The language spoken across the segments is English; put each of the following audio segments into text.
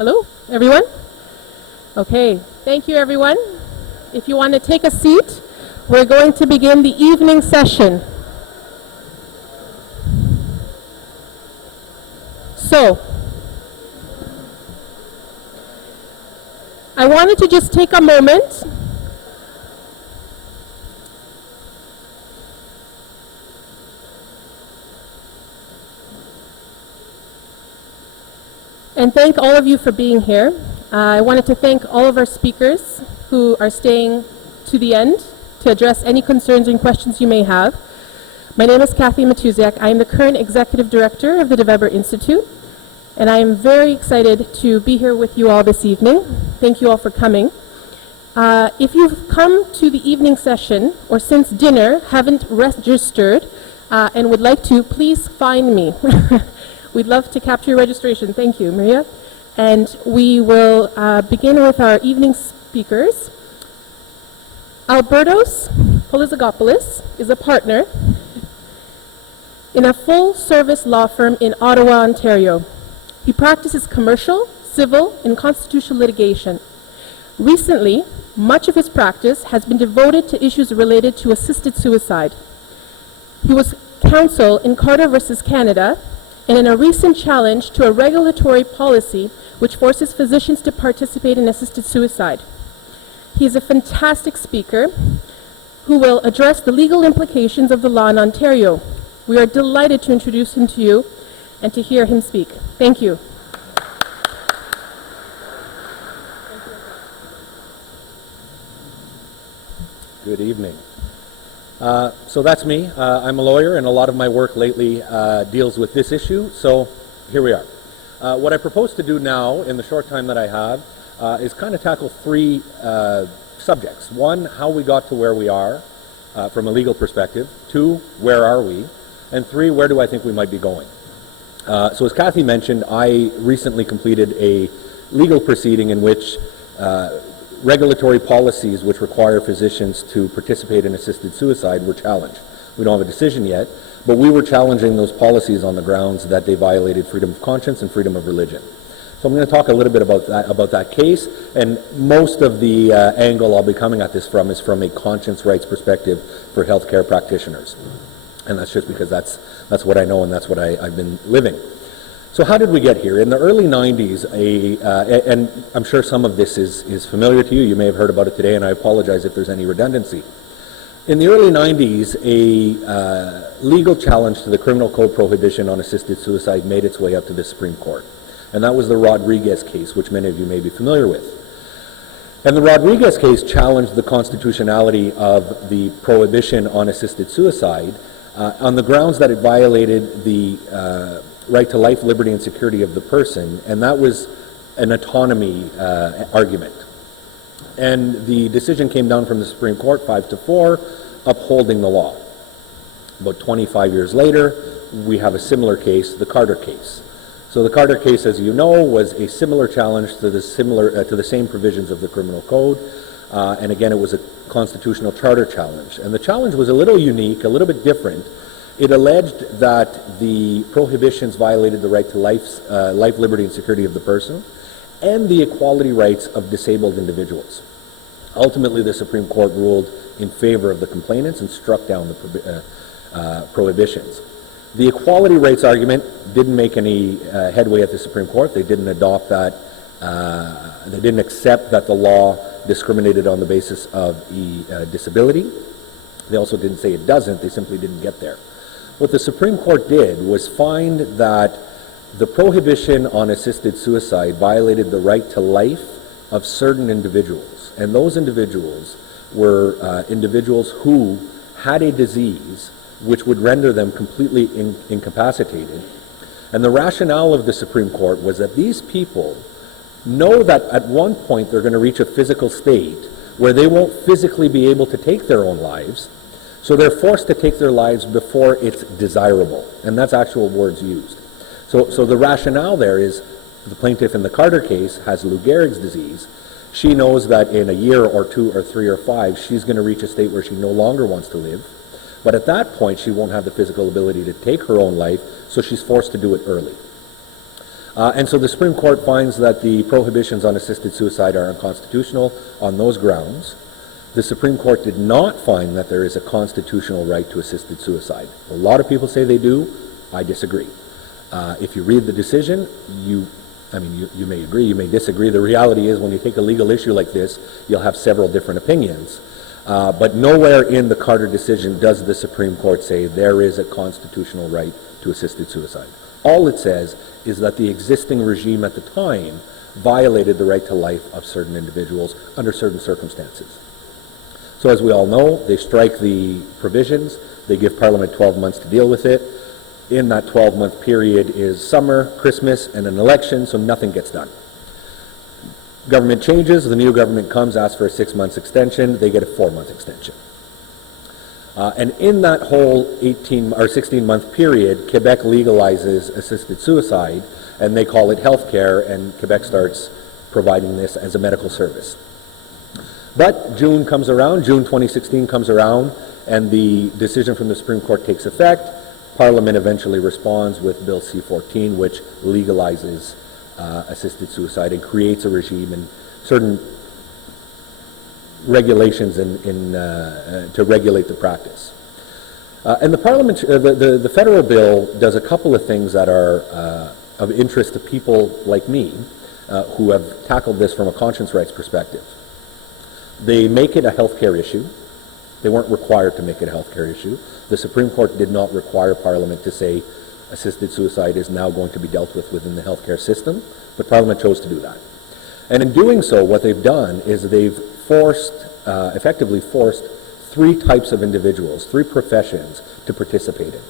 Hello, everyone? Okay, thank you, everyone. If you want to take a seat, we're going to begin the evening session. So, I wanted to just take a moment and thank all of you for being here. I wanted to thank all of our speakers who are staying to the end to address any concerns and questions you may have. My name is Kathy Matuziak. I am the current Executive Director of the deVeber Institute, and I am very excited to be here with you all this evening. Thank you all for coming. If you've come to the evening session or since dinner haven't registered and would like to, please find me. We'd love to capture your registration. Thank you, Maria. And we will begin with our evening speakers. Albertos Polizogopoulos is a partner in a full-service law firm in Ottawa, Ontario. He practices commercial, civil, and constitutional litigation. Recently, much of his practice has been devoted to issues related to assisted suicide. He was counsel in Carter versus Canada, and in a recent challenge to a regulatory policy which forces physicians to participate in assisted suicide. He is a fantastic speaker who will address the legal implications of the law in Ontario. We are delighted to introduce him to you and to hear him speak. Thank you. Good evening. So that's me. I'm a lawyer, and a lot of my work lately deals with this issue, so here we are. What I propose to do now, in the short time that I have, is kind of tackle three subjects. One, how we got to where we are from a legal perspective. Two, where are we? And three, where do I think we might be going? So as Kathy mentioned, I recently completed a legal proceeding in which regulatory policies which require physicians to participate in assisted suicide were challenged. We don't have a decision yet, but we were challenging those policies on the grounds that they violated freedom of conscience and freedom of religion. So I'm going to talk a little bit about that case, and most of the angle I'll be coming at this from is from a conscience rights perspective for healthcare practitioners. And that's just because that's what I know and that's what I've been living. So how did we get here? In the early 90s, and I'm sure some of this is familiar to you, you may have heard about it today, and I apologize if there's any redundancy. In the early 90s, a legal challenge to the criminal code prohibition on assisted suicide made its way up to the Supreme Court. And that was the Rodriguez case, which many of you may be familiar with. And the Rodriguez case challenged the constitutionality of the prohibition on assisted suicide on the grounds that it violated the right to life, liberty, and security of the person, and that was an autonomy argument. And the decision came down from the Supreme Court 5-4, upholding the law. About 25 years later, we have a similar case, the Carter case. So the Carter case, as you know, was a similar challenge to the same provisions of the criminal code, and again, it was a constitutional charter challenge. And the challenge was a little unique, a little bit different. It alleged that the prohibitions violated the right to life, liberty, and security of the person, and the equality rights of disabled individuals. Ultimately, the Supreme Court ruled in favor of the complainants and struck down the prohibitions. The equality rights argument didn't make any headway at the Supreme Court. They didn't adopt that. They didn't accept that the law discriminated on the basis of disability. They also didn't say it doesn't. They simply didn't get there. What the Supreme Court did was find that the prohibition on assisted suicide violated the right to life of certain individuals. And those individuals were individuals who had a disease which would render them completely incapacitated. And the rationale of the Supreme Court was that these people know that at one point they're going to reach a physical state where they won't physically be able to take their own lives, so they're forced to take their lives before it's desirable. And that's actual words used. So the rationale there is the plaintiff in the Carter case has Lou Gehrig's disease. She knows that in a year or 2 or 3 or 5, she's going to reach a state where she no longer wants to live. But at that point, she won't have the physical ability to take her own life, so she's forced to do it early. And so the Supreme Court finds that the prohibitions on assisted suicide are unconstitutional on those grounds. The Supreme Court did not find that there is a constitutional right to assisted suicide. A lot of people say they do. I disagree. If you read the decision, you may agree, you may disagree. The reality is when you take a legal issue like this, you'll have several different opinions. But nowhere in the Carter decision does the Supreme Court say there is a constitutional right to assisted suicide. All it says is that the existing regime at the time violated the right to life of certain individuals under certain circumstances. So as we all know, they strike the provisions, they give Parliament 12 months to deal with it. In that 12-month period is summer, Christmas, and an election, so nothing gets done. Government changes, the new government comes, asks for a 6-month extension, they get a 4-month extension. And in that whole 16-month period, Quebec legalizes assisted suicide, and they call it healthcare, and Quebec starts providing this as a medical service. But June comes around, June 2016 comes around, and the decision from the Supreme Court takes effect. Parliament eventually responds with Bill C-14, which legalizes assisted suicide and creates a regime and certain regulations to regulate the practice. And the Parliament, the federal bill does a couple of things that are of interest to people like me who have tackled this from a conscience rights perspective. They make it a healthcare issue. They weren't required to make it a healthcare issue. The Supreme Court did not require Parliament to say assisted suicide is now going to be dealt with within the healthcare system, but Parliament chose to do that. And in doing so, what they've done is they've effectively forced 3 types of individuals, 3 professions to participate in.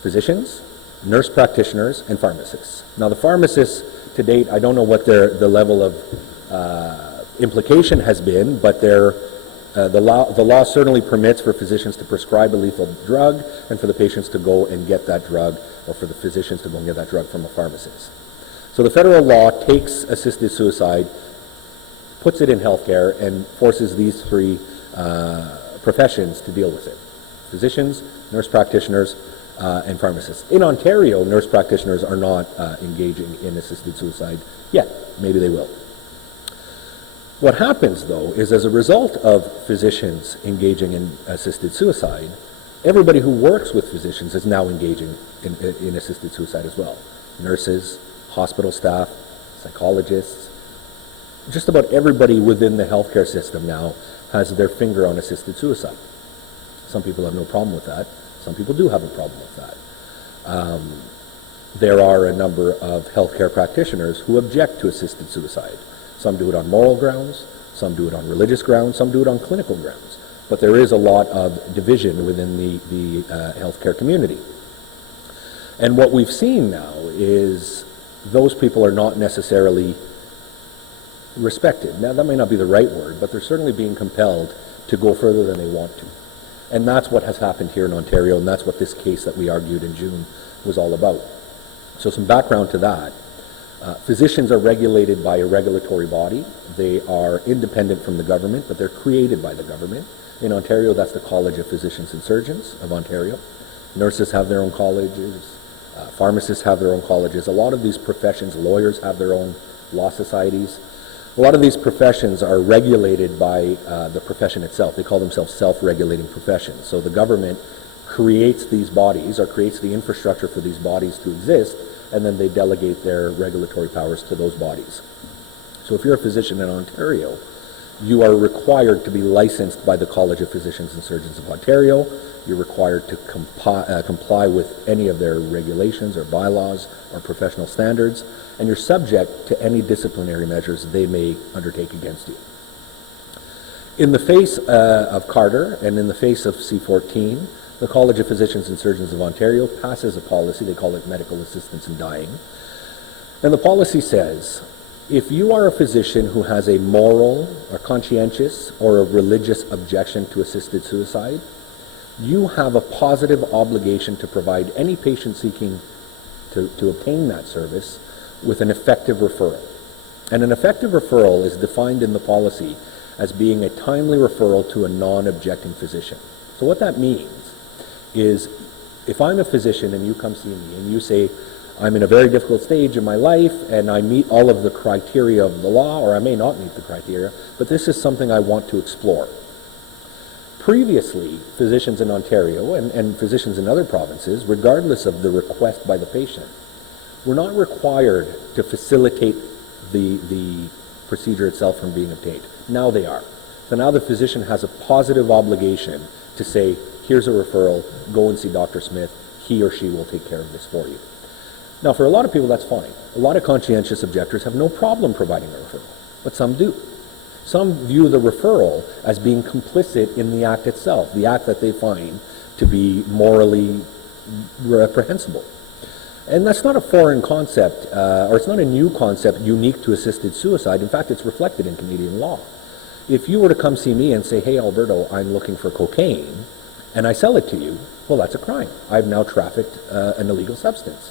Physicians, nurse practitioners, and pharmacists. Now the pharmacists, to date, I don't know what the level of implication has been, but the law certainly permits for physicians to prescribe a lethal drug and for the patients to go and get that drug, or for the physicians to go and get that drug from a pharmacist. So the federal law takes assisted suicide, puts it in healthcare, and forces these 3 professions to deal with it. Physicians, nurse practitioners, and pharmacists. In Ontario, nurse practitioners are not engaging in assisted suicide yet. Maybe they will. What happens, though, is as a result of physicians engaging in assisted suicide, everybody who works with physicians is now engaging in assisted suicide as well. Nurses, hospital staff, psychologists, just about everybody within the healthcare system now has their finger on assisted suicide. Some people have no problem with that. Some people do have a problem with that. There are a number of healthcare practitioners who object to assisted suicide. Some do it on moral grounds, some do it on religious grounds, some do it on clinical grounds. But there is a lot of division within the healthcare community. And what we've seen now is those people are not necessarily respected. Now, that may not be the right word, but they're certainly being compelled to go further than they want to. And that's what has happened here in Ontario, and that's what this case that we argued in June was all about. So some background to that. Physicians are regulated by a regulatory body. They are independent from the government, but they're created by the government. In Ontario, that's the College of Physicians and Surgeons of Ontario. Nurses have their own colleges. Pharmacists have their own colleges. A lot of these professions, lawyers have their own law societies. A lot of these professions are regulated by the profession itself. They call themselves self-regulating professions. So the government creates these bodies, or creates the infrastructure for these bodies to exist, and then they delegate their regulatory powers to those bodies. So if you're a physician in Ontario, you are required to be licensed by the College of Physicians and Surgeons of Ontario. You're required to comply with any of their regulations or bylaws or professional standards, and you're subject to any disciplinary measures they may undertake against you. In the face of Carter and in the face of C-14, the College of Physicians and Surgeons of Ontario passes a policy, they call it Medical Assistance in Dying, and the policy says, if you are a physician who has a moral or conscientious or a religious objection to assisted suicide, you have a positive obligation to provide any patient seeking to obtain that service with an effective referral. And an effective referral is defined in the policy as being a timely referral to a non-objecting physician. So what that means is, if I'm a physician and you come see me and you say, I'm in a very difficult stage in my life, and I meet all of the criteria of the law, or I may not meet the criteria, but this is something I want to explore. Previously, physicians in Ontario and physicians in other provinces, regardless of the request by the patient, were not required to facilitate the procedure itself from being obtained. Now they are. So now the physician has a positive obligation to say, here's a referral, go and see Dr. Smith, he or she will take care of this for you. Now for a lot of people that's fine. A lot of conscientious objectors have no problem providing a referral, but some do. Some view the referral as being complicit in the act itself, the act that they find to be morally reprehensible. And that's not a foreign concept, or it's not a new concept unique to assisted suicide. In fact, it's reflected in Canadian law. If you were to come see me and say, hey, Alberto, I'm looking for cocaine, and I sell it to you, well, that's a crime. I've now trafficked an illegal substance.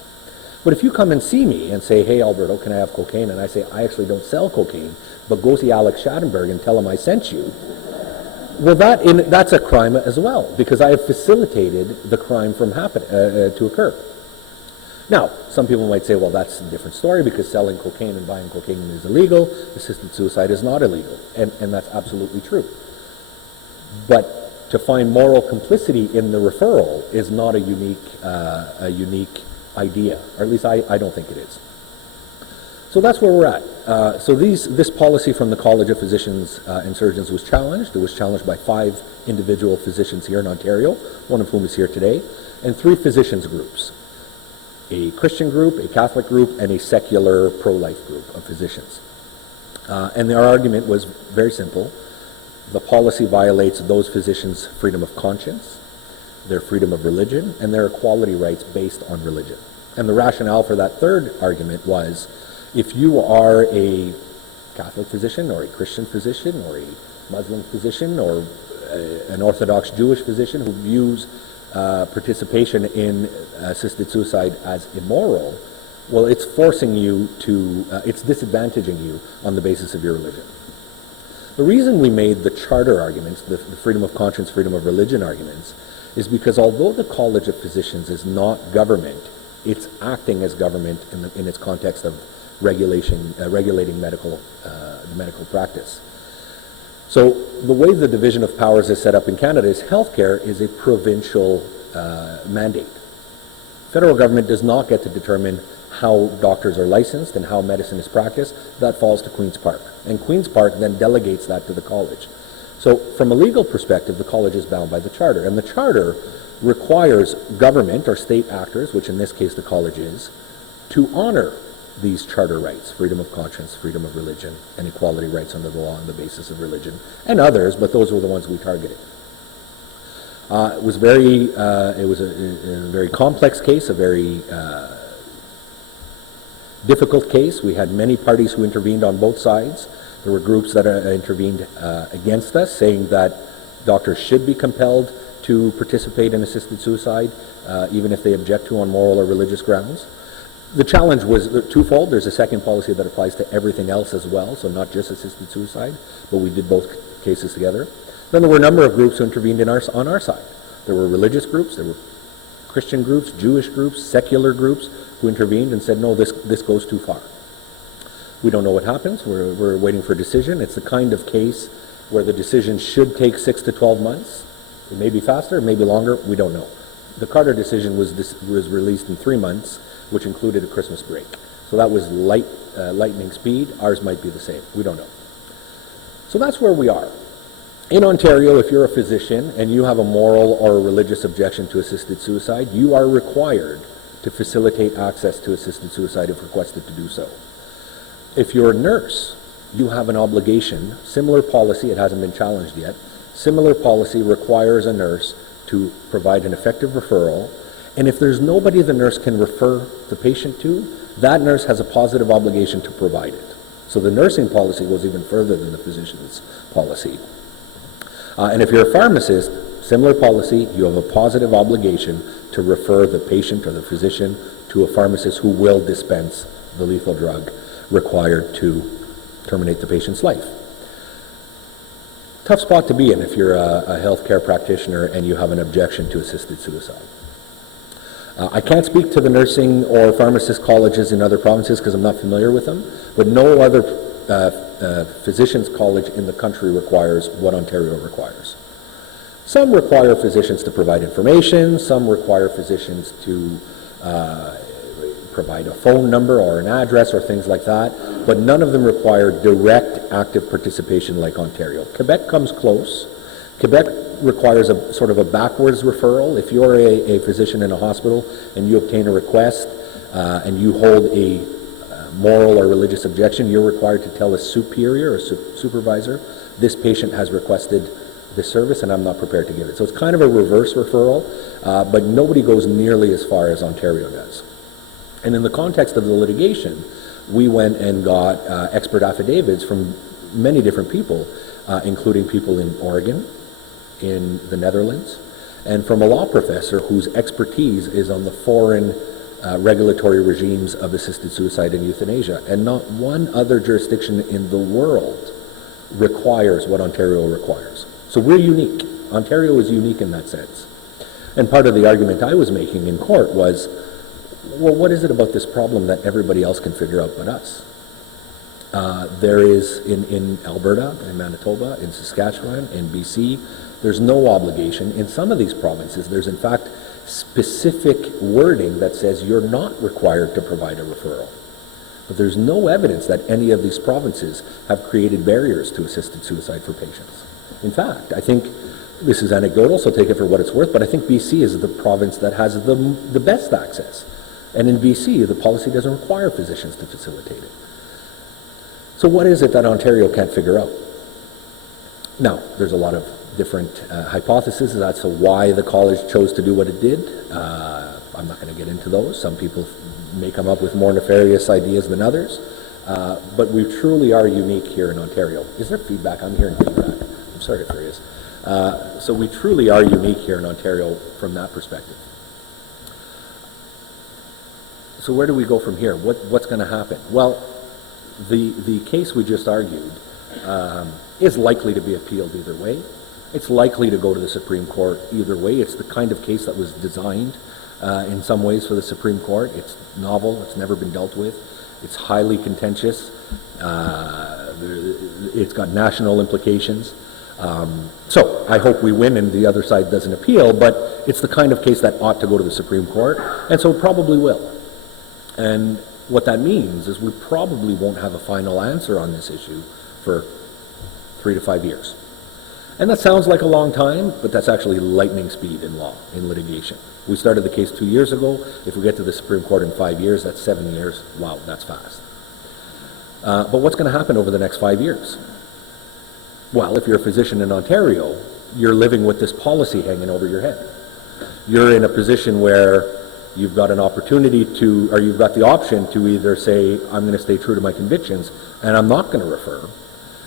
But if you come and see me and say, hey, Alberto, can I have cocaine? And I say, I actually don't sell cocaine, but go see Alex Schattenberg and tell him I sent you, well, that's a crime as well, because I have facilitated the crime from to occur. Now, some people might say, well, that's a different story because selling cocaine and buying cocaine is illegal. Assisted suicide is not illegal, and that's absolutely true. But to find moral complicity in the referral is not a unique idea, or at least I don't think it is. So that's where we're at. So this policy from the College of Physicians and Surgeons was challenged. It was challenged by 5 individual physicians here in Ontario, one of whom is here today, and 3 physicians groups. A Christian group, a Catholic group, and a secular pro-life group of physicians. And their argument was very simple. The policy violates those physicians' freedom of conscience, their freedom of religion, and their equality rights based on religion. And the rationale for that third argument was, if you are a Catholic physician or a Christian physician or a Muslim physician or an Orthodox Jewish physician who views participation in assisted suicide as immoral, well, it's forcing you to, it's disadvantaging you on the basis of your religion. The reason we made the charter arguments, the freedom of conscience, freedom of religion arguments, is because although the College of Physicians is not government, it's acting as government in its context of regulating medical practice. So the way the division of powers is set up in Canada is healthcare is a provincial mandate. Federal government does not get to determine how doctors are licensed and how medicine is practiced. That falls to Queen's Park. And Queen's Park then delegates that to the college. So from a legal perspective, the college is bound by the charter. And the charter requires government or state actors, which in this case the college is, to honor these charter rights, freedom of conscience, freedom of religion, and equality rights under the law on the basis of religion, and others, but those were the ones we targeted. It was a very complex case, a very difficult case. We had many parties who intervened on both sides. There were groups that intervened against us, saying that doctors should be compelled to participate in assisted suicide, even if they object to on moral or religious grounds. The challenge was twofold. There's a second policy that applies to everything else as well, so not just assisted suicide, but we did both cases together. Then there were a number of groups who intervened on our side. There were religious groups, there were Christian groups, Jewish groups, secular groups who intervened and said, no, this goes too far. We don't know what happens. We're waiting for a decision. It's the kind of case where the decision should take 6 to 12 months. It may be faster, it may be longer, we don't know. The Carter decision was released in 3 months, which included a Christmas break. So that was lightning speed. Ours might be the same. We don't know. So that's where we are. In Ontario, if you're a physician and you have a moral or a religious objection to assisted suicide, you are required to facilitate access to assisted suicide if requested to do so. If you're a nurse, you have an obligation, similar policy, it hasn't been challenged yet, similar policy requires a nurse to provide an effective referral, and if there's nobody the nurse can refer the patient to, that nurse has a positive obligation to provide it. So the nursing policy goes even further than the physician's policy. And if you're a pharmacist, similar policy, you have a positive obligation to refer the patient or the physician to a pharmacist who will dispense the lethal drug required to terminate the patient's life. Tough spot to be in if you're a healthcare practitioner and you have an objection to assisted suicide. I can't speak to the nursing or pharmacist colleges in other provinces because I'm not familiar with them, but no other physician's college in the country requires what Ontario requires. Some require physicians to provide information, some require physicians to provide a phone number or an address or things like that, but none of them require direct active participation like Ontario. Quebec comes close. Quebec requires a sort of a backwards referral. If you're a physician in a hospital and you obtain a request and you hold a moral or religious objection, you're required to tell a superior or supervisor, this patient has requested this service and I'm not prepared to give it. So it's kind of a reverse referral, but nobody goes nearly as far as Ontario does. And in the context of the litigation, we went and got expert affidavits from many different people, including people in Oregon, in the Netherlands, and from a law professor whose expertise is on the foreign regulatory regimes of assisted suicide and euthanasia. And not one other jurisdiction in the world requires what Ontario requires. So we're unique. Ontario is unique in that sense. And part of the argument I was making in court was, well, what is it about this problem that everybody else can figure out but us? There is in Alberta, in Manitoba, in Saskatchewan, in BC, there's no obligation. In some of these provinces, there's in fact specific wording that says you're not required to provide a referral. But there's no evidence that any of these provinces have created barriers to assisted suicide for patients. In fact, I think this is anecdotal, so take it for what it's worth, but I think BC is the province that has the best access. And in BC, the policy doesn't require physicians to facilitate it. So what is it that Ontario can't figure out? Now, there's a lot of different hypotheses as to why the college chose to do what it did. I'm not going to get into those. Some people may come up with more nefarious ideas than others. But we truly are unique here in Ontario. Is there feedback? I'm hearing feedback. I'm sorry if there is. So we truly are unique here in Ontario from that perspective. So where do we go from here? What's going to happen? Well, the case we just argued is likely to be appealed either way. It's likely to go to the Supreme Court either way. It's the kind of case that was designed in some ways for the Supreme Court. It's novel. It's never been dealt with. It's highly contentious. It's got national implications. So I hope we win and the other side doesn't appeal, but it's the kind of case that ought to go to the Supreme Court, and so it probably will. And what that means is we probably won't have a final answer on this issue for 3 to 5 years. And that sounds like a long time, but that's actually lightning speed in law, in litigation. We started the case 2 years ago. If we get to the Supreme Court in 5 years, that's 7 years. Wow, that's fast. But what's going to happen over the next 5 years? Well, if you're a physician in Ontario, you're living with this policy hanging over your head. You're in a position where you've got an opportunity to, or you've got the option to either say, I'm going to stay true to my convictions and I'm not going to refer.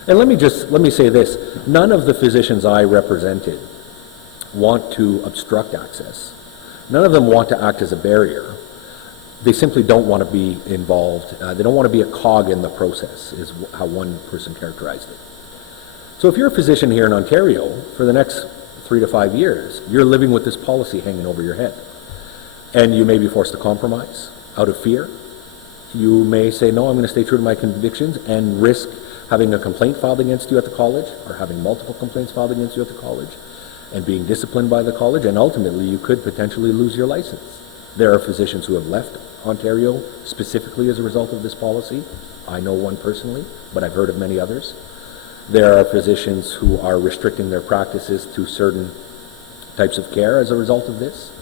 And let me say this, none of the physicians I represented want to obstruct access. None of them want to act as a barrier. They simply don't want to be involved. They don't want to be a cog in the process, is how one person characterized it. So if you're a physician here in Ontario, for the next 3 to 5 years, you're living with this policy hanging over your head. And you may be forced to compromise out of fear. You may say, no, I'm going to stay true to my convictions and risk having a complaint filed against you at the college or having multiple complaints filed against you at the college and being disciplined by the college, and ultimately you could potentially lose your license. There are physicians who have left Ontario specifically as a result of this policy. I know one personally, but I've heard of many others. There are physicians who are restricting their practices to certain types of care as a result of this.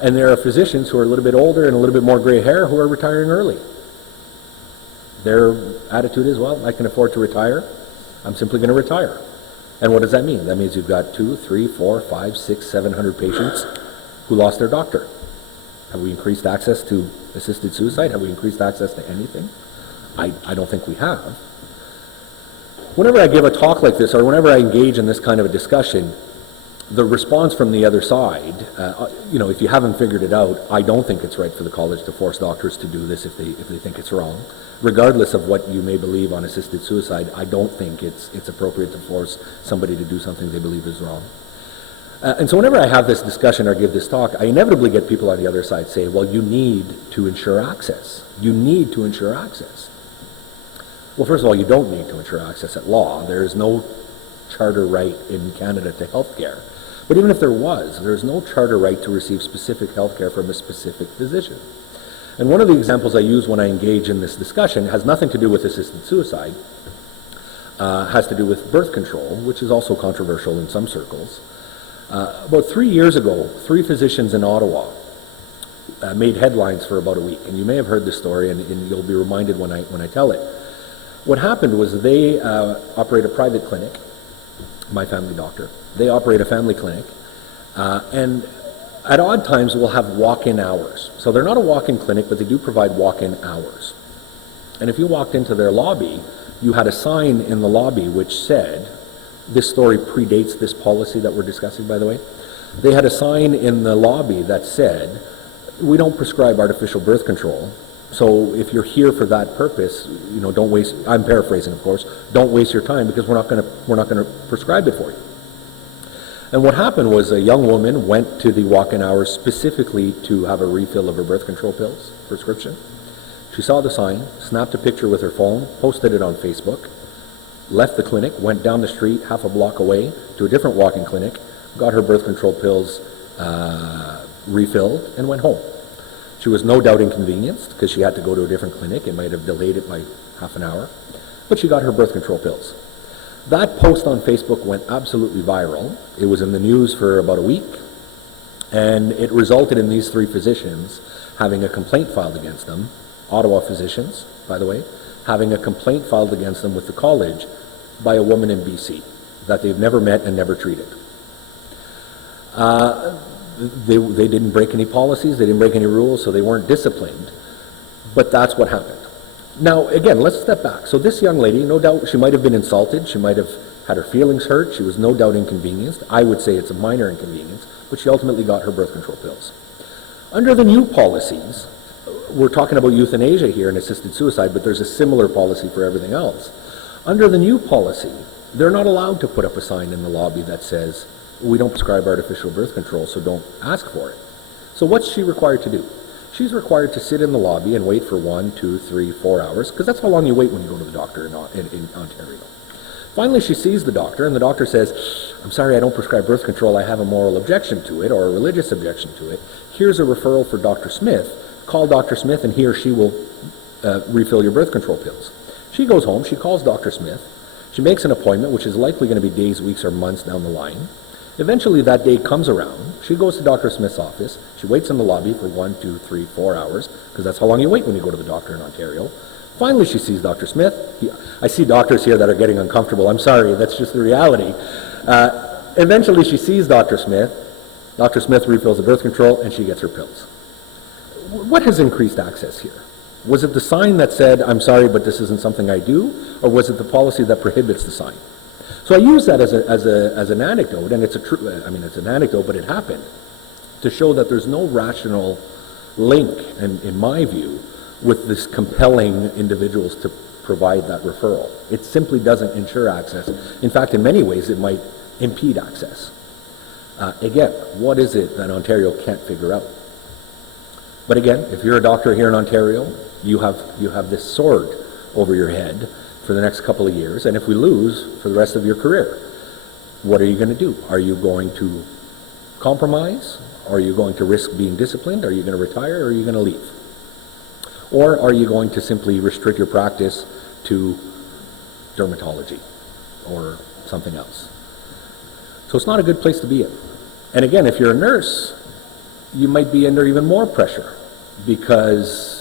And there are physicians who are a little bit older and a little bit more gray hair who are retiring early. Their attitude is, well, I can afford to retire. I'm simply going to retire. And what does that mean? That means you've got 2, 3, 4, 5, 6, 700 patients who lost their doctor. Have we increased access to assisted suicide? Have we increased access to anything? I don't think we have. Whenever I give a talk like this, or whenever I engage in this kind of a discussion, the response from the other side, if you haven't figured it out, I don't think it's right for the college to force doctors to do this if they think it's wrong. Regardless of what you may believe on assisted suicide, I don't think it's appropriate to force somebody to do something they believe is wrong. And so whenever I have this discussion or give this talk, I inevitably get people on the other side say, well, you need to ensure access. You need to ensure access. Well, first of all, you don't need to ensure access at law. There is no charter right in Canada to health care. But even if there was, there's no charter right to receive specific health care from a specific physician. And one of the examples I use when I engage in this discussion has nothing to do with assisted suicide, has to do with birth control, which is also controversial in some circles. About 3 years ago, 3 physicians in Ottawa made headlines for about a week. And you may have heard this story, and you'll be reminded when I tell it. What happened was they operate a private clinic, my family doctor. They operate a family clinic, and at odd times we'll have walk-in hours. So they're not a walk-in clinic, but they do provide walk-in hours. And if you walked into their lobby, you had a sign in the lobby which said, this story predates this policy that we're discussing, by the way. They had a sign in the lobby that said, we don't prescribe artificial birth control. So if you're here for that purpose, don't waste, I'm paraphrasing of course, don't waste your time because we're not going to prescribe it for you. And what happened was a young woman went to the walk-in hours specifically to have a refill of her birth control pills, prescription. She saw the sign, snapped a picture with her phone, posted it on Facebook, left the clinic, went down the street half a block away to a different walk-in clinic, got her birth control pills refilled, and went home. She was no doubt inconvenienced because she had to go to a different clinic. It might have delayed it by half an hour, but she got her birth control pills. That post on Facebook went absolutely viral. It was in the news for about a week, and it resulted in these 3 physicians having a complaint filed against them, Ottawa physicians, by the way, having a complaint filed against them with the college by a woman in BC that they've never met and never treated. They didn't break any policies, they didn't break any rules, so they weren't disciplined. But that's what happened. Now, again, let's step back. So this young lady, no doubt, she might have been insulted, she might have had her feelings hurt, she was no doubt inconvenienced. I would say it's a minor inconvenience, but she ultimately got her birth control pills. Under the new policies, we're talking about euthanasia here and assisted suicide, but there's a similar policy for everything else. Under the new policy, they're not allowed to put up a sign in the lobby that says, we don't prescribe artificial birth control, so don't ask for it. So what's she required to do? She's required to sit in the lobby and wait for 1, 2, 3, 4 hours, because that's how long you wait when you go to the doctor in Ontario. Finally, she sees the doctor, and the doctor says, I'm sorry, I don't prescribe birth control. I have a moral objection to it, or a religious objection to it. Here's a referral for Dr. Smith. Call Dr. Smith, and he or she will refill your birth control pills. She goes home, she calls Dr. Smith, she makes an appointment, which is likely going to be days, weeks, or months down the line. Eventually that day comes around, she goes to Dr. Smith's office, she waits in the lobby for 1, 2, 3, 4 hours, because that's how long you wait when you go to the doctor in Ontario. Finally she sees Dr. Smith. I see doctors here that are getting uncomfortable. I'm sorry, that's just the reality. Eventually she sees Dr. Smith. Dr. Smith refills the birth control, and she gets her pills. What has increased access here? Was it the sign that said, I'm sorry, but this isn't something I do, or was it the policy that prohibits the sign? So I use that as an anecdote, and it's an anecdote, but it happened, to show that there's no rational link, in my view, with this compelling individuals to provide that referral. It simply doesn't ensure access. In fact, in many ways, it might impede access. Again, what is it that Ontario can't figure out? But again, if you're a doctor here in Ontario, you have this sword over your head for the next couple of years, and if we lose for the rest of your career, what are you going to do? Are you going to compromise? Are you going to risk being disciplined? Are you going to retire, or are you going to leave? Or are you going to simply restrict your practice to dermatology or something else? So it's not a good place to be in. And again, if you're a nurse, you might be under even more pressure because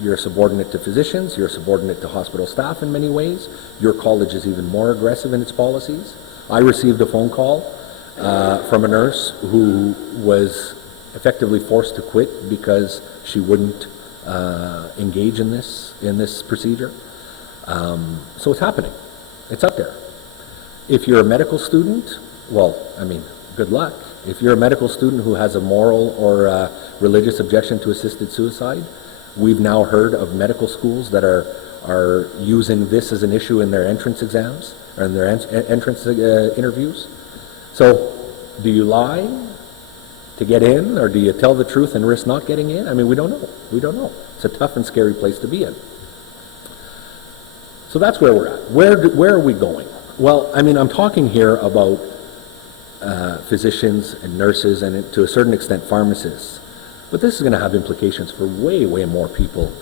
you're subordinate to physicians, you're subordinate to hospital staff in many ways. Your college is even more aggressive in its policies. I received a phone call from a nurse who was effectively forced to quit because she wouldn't engage in this procedure. So it's happening. It's up there. If you're a medical student, well, good luck. If you're a medical student who has a moral or a religious objection to assisted suicide, we've now heard of medical schools that are using this as an issue in their entrance exams or in their entrance interviews. So do you lie to get in, or do you tell the truth and risk not getting in? I mean, we don't know. We don't know. It's a tough and scary place to be in. So that's where we're at. Where are we going? Well, I mean, I'm talking here about physicians and nurses and to a certain extent pharmacists. But this is going to have implications for way more people,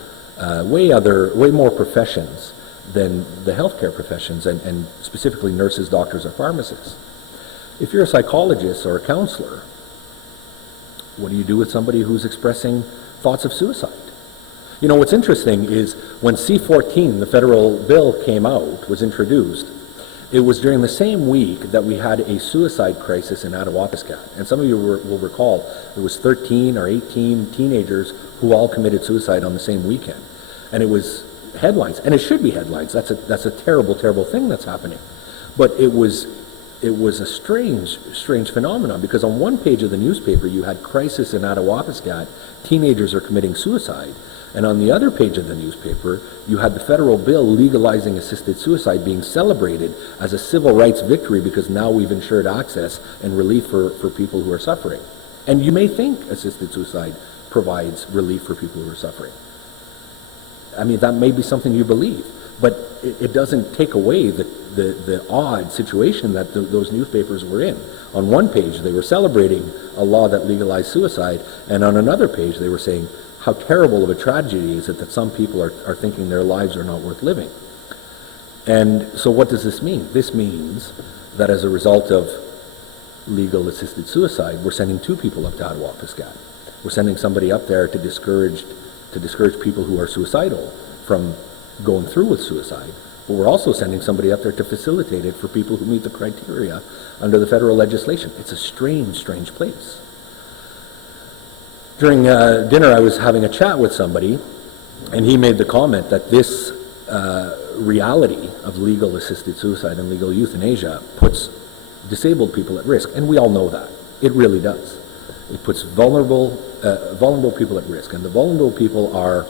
way more professions than the healthcare professions, and specifically nurses, doctors, or pharmacists. If you're a psychologist or a counselor, what do you do with somebody who's expressing thoughts of suicide? You know, what's interesting is when C-14, the federal bill, came out, was introduced, it was during the same week that we had a suicide crisis in Attawapiskat. And some of you will recall there was 13 or 18 teenagers who all committed suicide on the same weekend. And it was headlines, and it should be headlines. That's a terrible thing that's happening. But it was a strange phenomenon, because on one page of the newspaper you had crisis in Attawapiskat, teenagers are committing suicide. And on the other page of the newspaper, you had the federal bill legalizing assisted suicide being celebrated as a civil rights victory, because now we've ensured access and relief for people who are suffering. And you may think assisted suicide provides relief for people who are suffering. I mean, that may be something you believe, but it doesn't take away the odd situation that those newspapers were in. On one page, they were celebrating a law that legalized suicide, and on another page, they were saying how terrible of a tragedy is it that some people are thinking their lives are not worth living. And so what does this mean? This means that as a result of legal assisted suicide, we're sending 2 people up to Attawapiskat. We're sending somebody up there to discourage people who are suicidal from going through with suicide. But we're also sending somebody up there to facilitate it for people who meet the criteria under the federal legislation. It's a strange place. During dinner, I was having a chat with somebody, and he made the comment that this reality of legal assisted suicide and legal euthanasia puts disabled people at risk, and we all know that. It really does. It puts vulnerable people at risk, and the vulnerable people are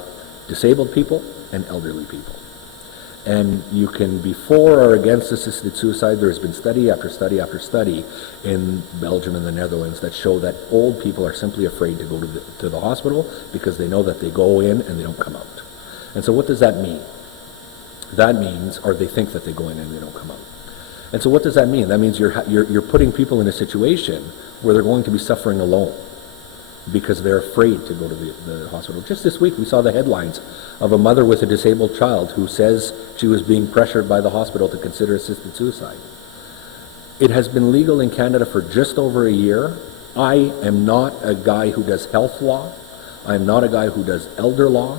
disabled people and elderly people. And you can be for or against assisted suicide. There has been study after study after study in Belgium and the Netherlands that show that old people are simply afraid to go to the hospital because they know that they go in and they don't come out. And so what does that mean? That means, or they think that they go in and they don't come out. And so what does that mean? That means you're putting people in a situation where they're going to be suffering alone because they're afraid to go to the hospital. Just this week we saw the headlines of a mother with a disabled child who says she was being pressured by the hospital to consider assisted suicide. It has been legal in Canada for just over a year. I am not a guy who does health law. I am not a guy who does elder law.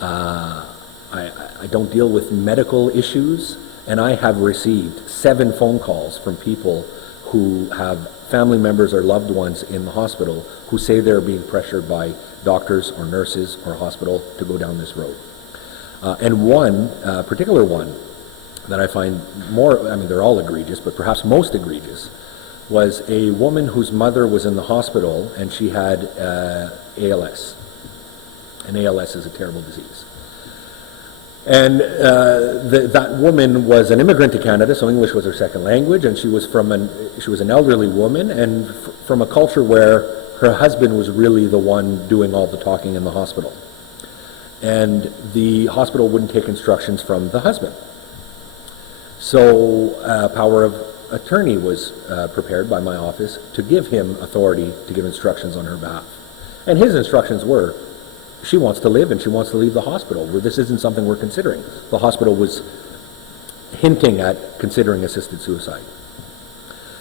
I don't deal with medical issues, and I have received 7 phone calls from people who have family members or loved ones in the hospital who say they're being pressured by doctors or nurses or hospital to go down this road. And one particular one that I find more, I mean, they're all egregious, but perhaps most egregious, was a woman whose mother was in the hospital and she had ALS. And ALS is a terrible disease. And that woman was an immigrant to Canada, so English was her second language, and she was an elderly woman, and from a culture where her husband was really the one doing all the talking in the hospital. And the hospital wouldn't take instructions from the husband. So power of attorney was prepared by my office to give him authority to give instructions on her behalf. And his instructions were, she wants to live and she wants to leave the hospital. This isn't something we're considering. The hospital was hinting at considering assisted suicide.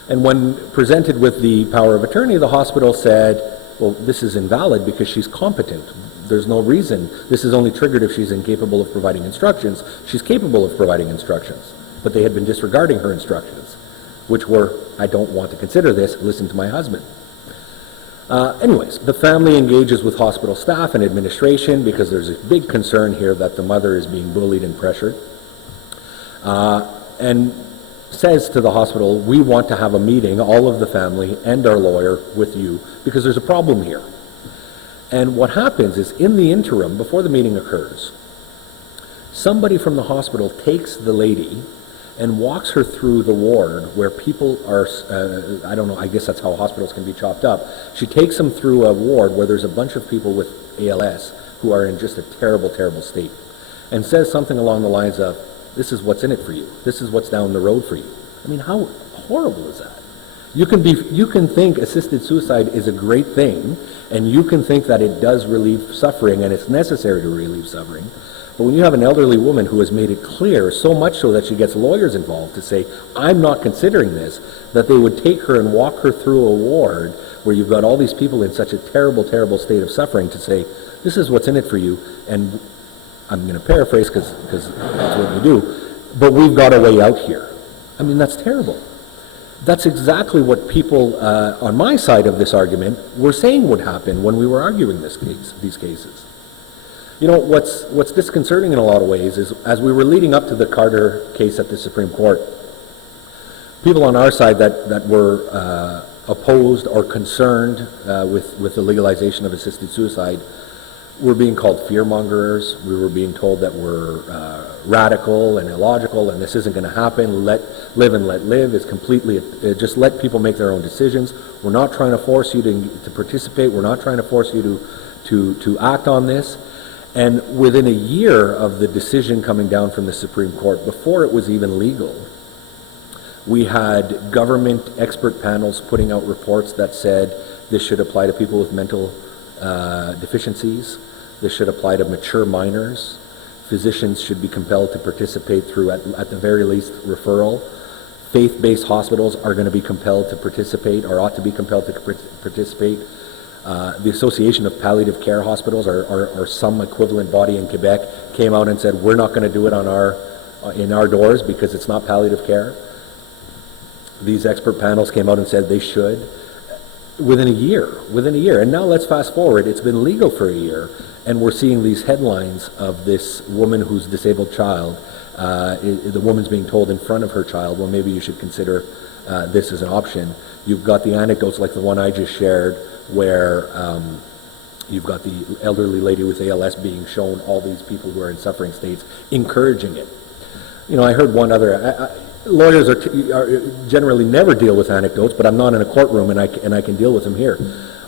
And when presented with the power of attorney, the hospital said, well, this is invalid because she's competent. There's no reason. This is only triggered if she's incapable of providing instructions. She's capable of providing instructions. But they had been disregarding her instructions, which were, I don't want to consider this, listen to my husband. Anyways, the family engages with hospital staff and administration because there's a big concern here that the mother is being bullied and pressured, and says to the hospital, we want to have a meeting, all of the family and our lawyer, with you because there's a problem here. And what happens is, in the interim, before the meeting occurs, somebody from the hospital takes the lady and walks her through the ward where people are, I don't know, I guess that's how hospitals can be chopped up. She takes them through a ward where there's a bunch of people with ALS who are in just a terrible, terrible state, and says something along the lines of, this is what's in it for you. This is what's down the road for you. I mean, how horrible is that? You can think assisted suicide is a great thing, and you can think that it does relieve suffering, and it's necessary to relieve suffering. But when you have an elderly woman who has made it clear, so much so that she gets lawyers involved to say, I'm not considering this, that they would take her and walk her through a ward where you've got all these people in such a terrible, terrible state of suffering, to say, this is what's in it for you, and I'm going to paraphrase because that's what you do, but we've got a way out here. I mean, that's terrible. That's exactly what people on my side of this argument were saying would happen when we were arguing these cases. You know, what's disconcerting in a lot of ways is, as we were leading up to the Carter case at the Supreme Court, people on our side that were opposed or concerned with the legalization of assisted suicide were being called fearmongers. We were being told that we're radical and illogical, and this isn't going to happen. Live and let live is completely, just let people make their own decisions. We're not trying to force you to participate. We're not trying to force you to act on this. And within a year of the decision coming down from the Supreme Court, before it was even legal, we had government expert panels putting out reports that said this should apply to people with mental deficiencies. This should apply to mature minors. Physicians should be compelled to participate through, at the very least, referral. Faith-based hospitals are going to be compelled to participate, or ought to be compelled to participate. The Association of Palliative Care Hospitals, or some equivalent body in Quebec, came out and said, we're not going to do it in our doors because it's not palliative care. These expert panels came out and said they should. Within a year. And now let's fast forward. It's been legal for a year, and we're seeing these headlines of this woman whose disabled child, the woman's being told in front of her child, well, maybe you should consider this as an option. You've got the anecdotes like the one I just shared, where you've got the elderly lady with ALS being shown all these people who are in suffering states, encouraging it. You know, I heard one other, lawyers are generally never deal with anecdotes, but I'm not in a courtroom, and I can deal with them here.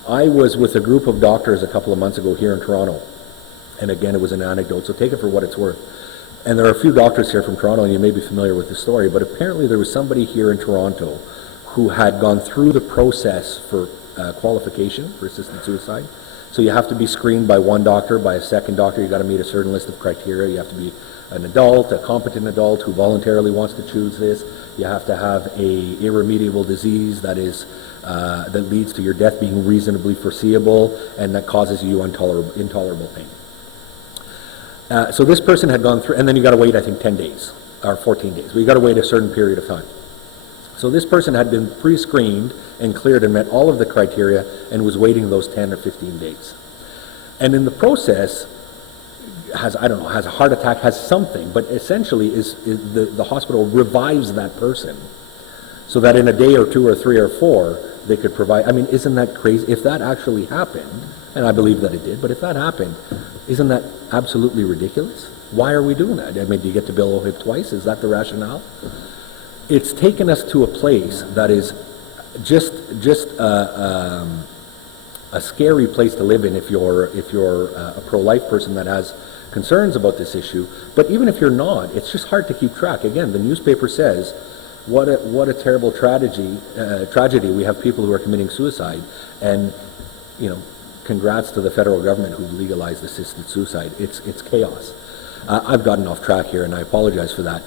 I was with a group of doctors a couple of months ago here in Toronto, and again, it was an anecdote, so take it for what it's worth. And there are a few doctors here from Toronto, and you may be familiar with the story, but apparently there was somebody here in Toronto who had gone through the process for qualification for assisted suicide. So you have to be screened by one doctor, by a second doctor. You've got to meet a certain list of criteria. You have to be an adult, a competent adult who voluntarily wants to choose this. You have to have a irremediable disease that leads to your death being reasonably foreseeable and that causes you intolerable pain. So this person had gone through, and then you got to wait, I think, 10 days or 14 days. But you got to wait a certain period of time. So this person had been pre-screened and cleared and met all of the criteria and was waiting those 10 or 15 days. And in the process, has a heart attack, has something, but essentially the hospital revives that person so that in a day or two or three or four, they could provide. I mean, isn't that crazy? If that actually happened, and I believe that it did, but if that happened, isn't that absolutely ridiculous? Why are we doing that? I mean, do you get to bill OHIP twice? Is that the rationale? It's taken us to a place that is just a scary place to live in if you're a pro-life person that has concerns about this issue. But even if you're not, it's just hard to keep track. Again, the newspaper says, what a terrible tragedy. We have people who are committing suicide, and congrats to the federal government who legalized assisted suicide. It's chaos. I've gotten off track here, and I apologize for that.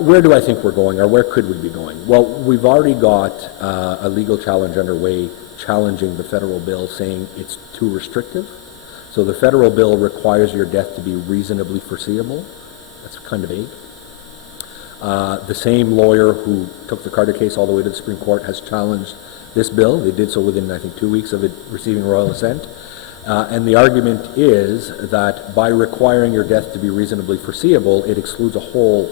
Where do I think we're going, or where could we be going? Well, we've already got a legal challenge underway challenging the federal bill, saying it's too restrictive. So the federal bill requires your death to be reasonably foreseeable. That's kind of vague. The same lawyer who took the Carter case all the way to the Supreme Court has challenged this bill. They did so within, I think, 2 weeks of it receiving royal assent. And the argument is that by requiring your death to be reasonably foreseeable, it excludes a whole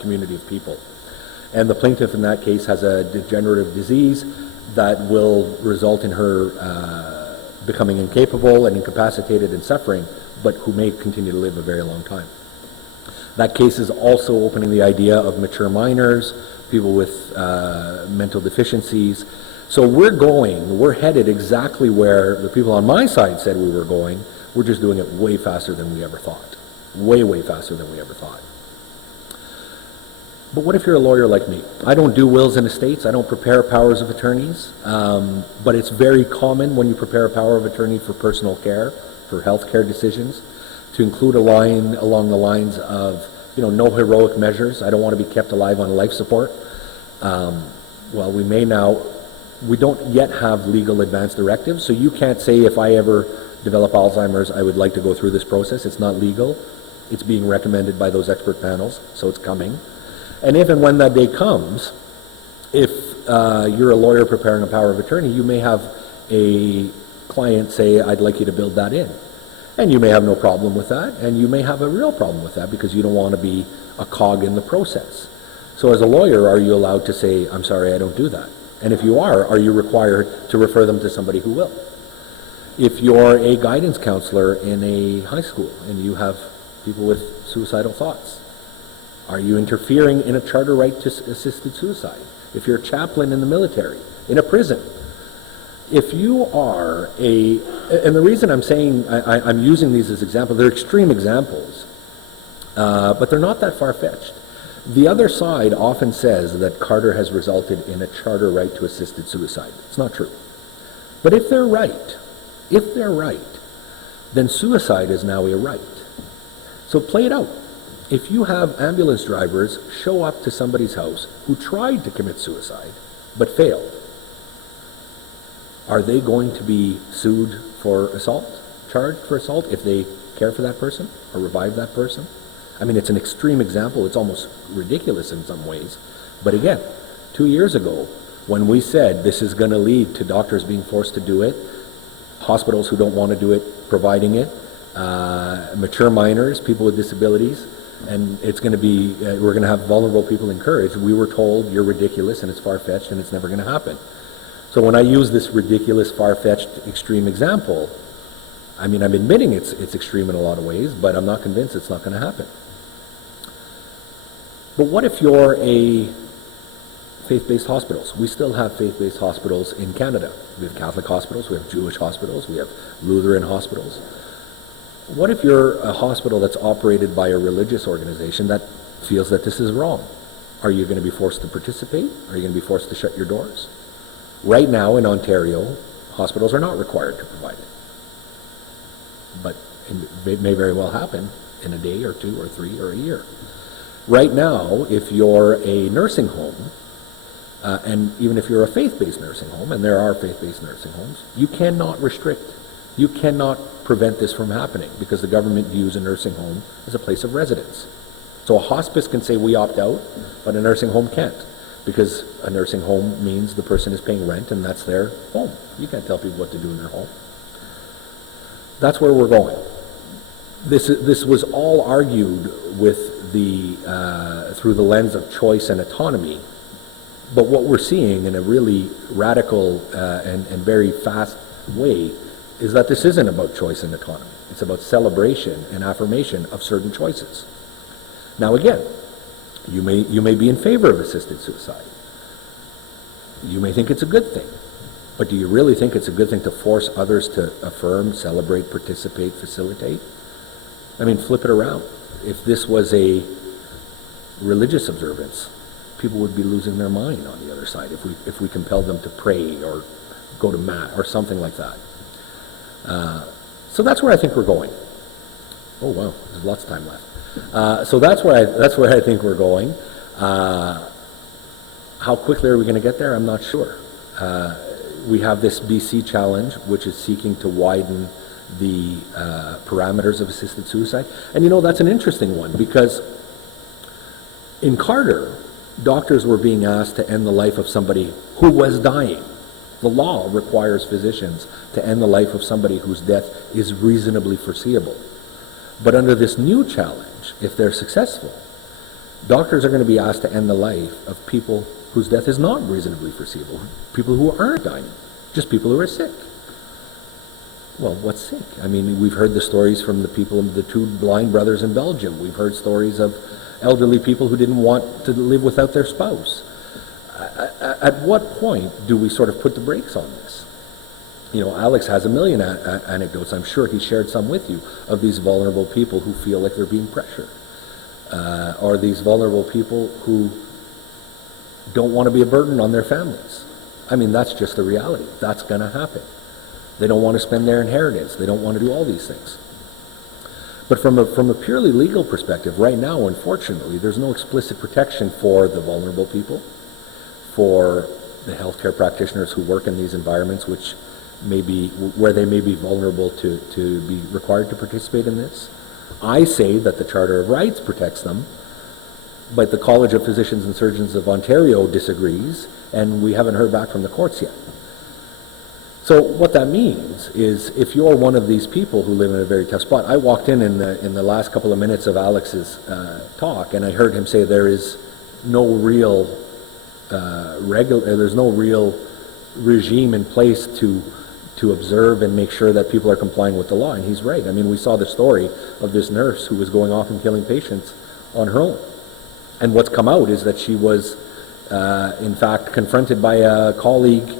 community of people. And the plaintiff in that case has a degenerative disease that will result in her becoming incapable and incapacitated and suffering, but who may continue to live a very long time. That case is also opening the idea of mature minors, people with mental deficiencies. So we're headed exactly where the people on my side said we were going. We're just doing it way faster than we ever thought. Way, way faster than we ever thought. But what if you're a lawyer like me? I don't do wills and estates. I don't prepare powers of attorneys. But it's very common when you prepare a power of attorney for personal care, for health care decisions, to include a line along the lines of, no heroic measures. I don't want to be kept alive on life support. Well, we don't yet have legal advance directives, so you can't say if I ever develop Alzheimer's, I would like to go through this process. It's not legal. It's being recommended by those expert panels, so it's coming. And if and when that day comes, if you're a lawyer preparing a power of attorney, you may have a client say, I'd like you to build that in. And you may have no problem with that, and you may have a real problem with that because you don't want to be a cog in the process. So as a lawyer, are you allowed to say, I'm sorry, I don't do that? And if you are you required to refer them to somebody who will? If you're a guidance counselor in a high school and you have people with suicidal thoughts, are you interfering in a charter right to assisted suicide? If you're a chaplain in the military, in a prison, if you are and the reason I'm saying I'm using these as examples, they're extreme examples, but they're not that far-fetched. The other side often says that Carter has resulted in a charter right to assisted suicide. It's not true. But if they're right, then suicide is now a right. So play it out. If you have ambulance drivers show up to somebody's house who tried to commit suicide but failed, are they going to be sued for assault, charged for assault if they care for that person or revive that person? I mean, it's an extreme example. It's almost ridiculous in some ways. But again, 2 years ago, when we said this is going to lead to doctors being forced to do it, hospitals who don't want to do it providing it, mature minors, people with disabilities, and it's going to be, we're going to have vulnerable people encouraged, we were told you're ridiculous and it's far-fetched and it's never going to happen. So when I use this ridiculous, far-fetched, extreme example, I mean, I'm admitting it's extreme in a lot of ways, but I'm not convinced it's not going to happen. But what if you're a faith-based hospitals? We still have faith-based hospitals in Canada. We have Catholic hospitals, we have Jewish hospitals, we have Lutheran hospitals. What if you're a hospital that's operated by a religious organization that feels that this is wrong? Are you going to be forced to participate? Are you going to be forced to shut your doors? Right now in Ontario, hospitals are not required to provide it. But it may very well happen in a day or 2 or 3 or a year. Right now, if you're a nursing home, and even if you're a faith-based nursing home, and there are faith-based nursing homes, you cannot restrict, you cannot prevent this from happening because the government views a nursing home as a place of residence. So a hospice can say we opt out, but a nursing home can't, because a nursing home means the person is paying rent and that's their home. You can't tell people what to do in their home. That's where we're going. This was all argued with through the lens of choice and autonomy, but what we're seeing in a really radical and very fast way is that this isn't about choice and autonomy. It's about celebration and affirmation of certain choices. Now again, you may be in favor of assisted suicide. You may think it's a good thing. But do you really think it's a good thing to force others to affirm, celebrate, participate, facilitate? I mean, flip it around. If this was a religious observance, people would be losing their mind on the other side if we compelled them to pray or go to Mass or something like that. So that's where I think we're going. Oh wow, there's lots of time left. So that's where I think we're going. How quickly are we going to get there? I'm not sure. We have this BC challenge, which is seeking to widen the parameters of assisted suicide. And that's an interesting one, because in Carter, doctors were being asked to end the life of somebody who was dying. The law requires physicians to end the life of somebody whose death is reasonably foreseeable. But under this new challenge, if they're successful, doctors are going to be asked to end the life of people whose death is not reasonably foreseeable, people who aren't dying, just people who are sick. Well, what's sick? I mean, we've heard the stories from the people, the two blind brothers in Belgium. We've heard stories of elderly people who didn't want to live without their spouse. At what point do we sort of put the brakes on this? You know, Alex has a million anecdotes, I'm sure he shared some with you, of these vulnerable people who feel like they're being pressured. Or these vulnerable people who don't want to be a burden on their families. I mean, that's just the reality. That's going to happen. They don't want to spend their inheritance. They don't want to do all these things. But from a purely legal perspective, right now, unfortunately, there's no explicit protection for the vulnerable people, for the healthcare practitioners who work in these environments, which where they may be vulnerable to be required to participate in this. I say that the Charter of Rights protects them, but the College of Physicians and Surgeons of Ontario disagrees, and we haven't heard back from the courts yet. So what that means is, if you're one of these people who live in a very tough spot, I walked in the last couple of minutes of Alex's talk, and I heard him say there is no real there's no real regime in place to observe and make sure that people are complying with the law, and he's right. I mean, we saw the story of this nurse who was going off and killing patients on her own, and what's come out is that she was, in fact, confronted by a colleague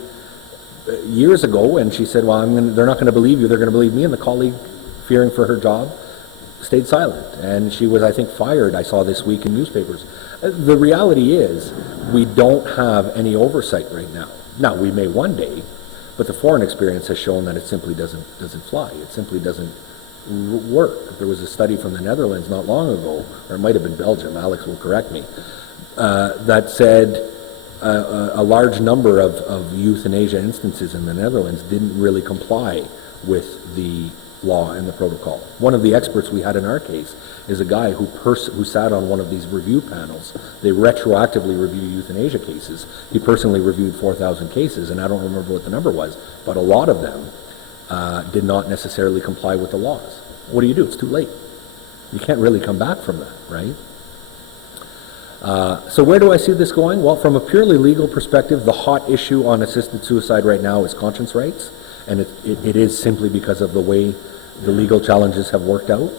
years ago, and she said, well, they're not going to believe you, they're going to believe me, and the colleague, fearing for her job, stayed silent, and she was, I think, fired, I saw this week in newspapers. The reality is, we don't have any oversight right now. Now, we may one day, but the foreign experience has shown that it simply doesn't fly. It simply doesn't work. There was a study from the Netherlands not long ago, or it might have been Belgium, Alex will correct me, that said a large number of euthanasia instances in the Netherlands didn't really comply with the law and the protocol. One of the experts we had in our case is a guy who sat on one of these review panels. They retroactively review euthanasia cases. He personally reviewed 4,000 cases, and I don't remember what the number was, but a lot of them did not necessarily comply with the laws. What do? It's too late. You can't really come back from that, right? So where do I see this going? Well, from a purely legal perspective, the hot issue on assisted suicide right now is conscience rights, and it is simply because of the way the legal challenges have worked out.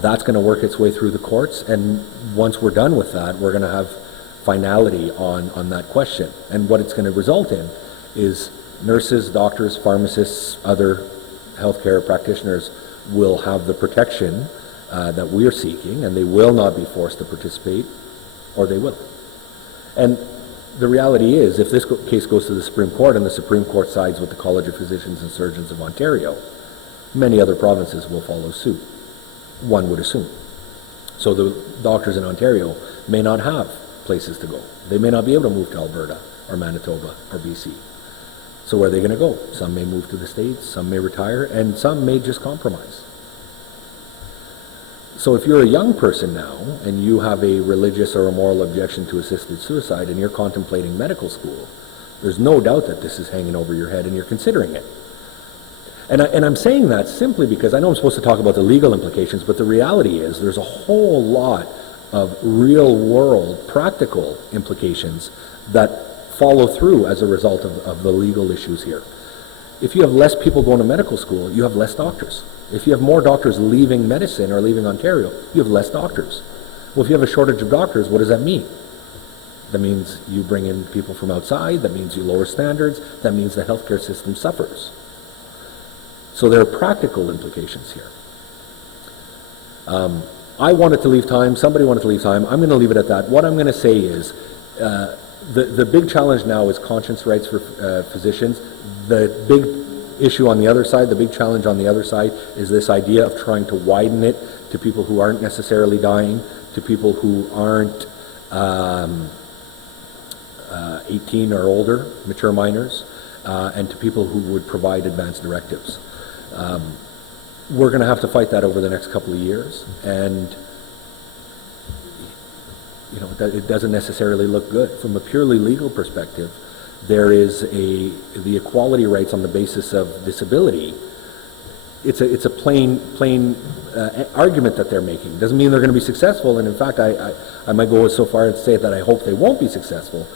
That's going to work its way through the courts, and once we're done with that, we're going to have finality on that question. And what it's going to result in is nurses, doctors, pharmacists, other healthcare practitioners will have the protection that we're seeking, and they will not be forced to participate, or they will. And the reality is, if this case goes to the Supreme Court and the Supreme Court sides with the College of Physicians and Surgeons of Ontario, many other provinces will follow suit, one would assume. So the doctors in Ontario may not have places to go. They may not be able to move to Alberta or Manitoba or BC. So where are they going to go? Some may move to the States, some may retire, and some may just compromise. So if you're a young person now and you have a religious or a moral objection to assisted suicide and you're contemplating medical school, there's no doubt that this is hanging over your head and you're considering it. And I'm saying that simply because I know I'm supposed to talk about the legal implications, but the reality is there's a whole lot of real-world, practical implications that follow through as a result of the legal issues here. If you have less people going to medical school, you have less doctors. If you have more doctors leaving medicine or leaving Ontario, you have less doctors. Well, if you have a shortage of doctors, what does that mean? That means you bring in people from outside, that means you lower standards, that means the healthcare system suffers. So there are practical implications here. I wanted to leave time, somebody wanted to leave time, I'm going to leave it at that. What I'm going to say is, the big challenge now is conscience rights for physicians. The big issue on the other side, the big challenge on the other side, is this idea of trying to widen it to people who aren't necessarily dying, to people who aren't 18 or older, mature minors, and to people who would provide advance directives. We're going to have to fight that over the next couple of years, and it doesn't necessarily look good. From a purely legal perspective, there is the equality rights on the basis of disability. It's a plain argument that they're making. Doesn't mean they're going to be successful, and in fact, I might go so far as to say that I hope they won't be successful.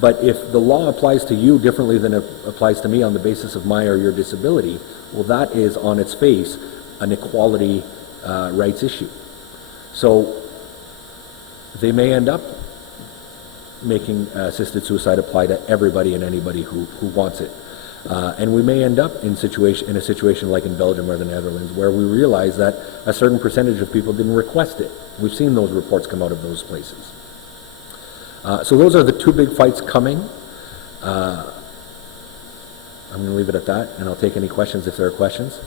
But if the law applies to you differently than it applies to me on the basis of my or your disability, well, that is on its face an equality rights issue. So they may end up making assisted suicide apply to everybody and anybody who wants it. And we may end up in a situation like in Belgium or the Netherlands where we realize that a certain percentage of people didn't request it. We've seen those reports come out of those places. So those are the two big fights coming. I'm going to leave it at that, and I'll take any questions if there are questions.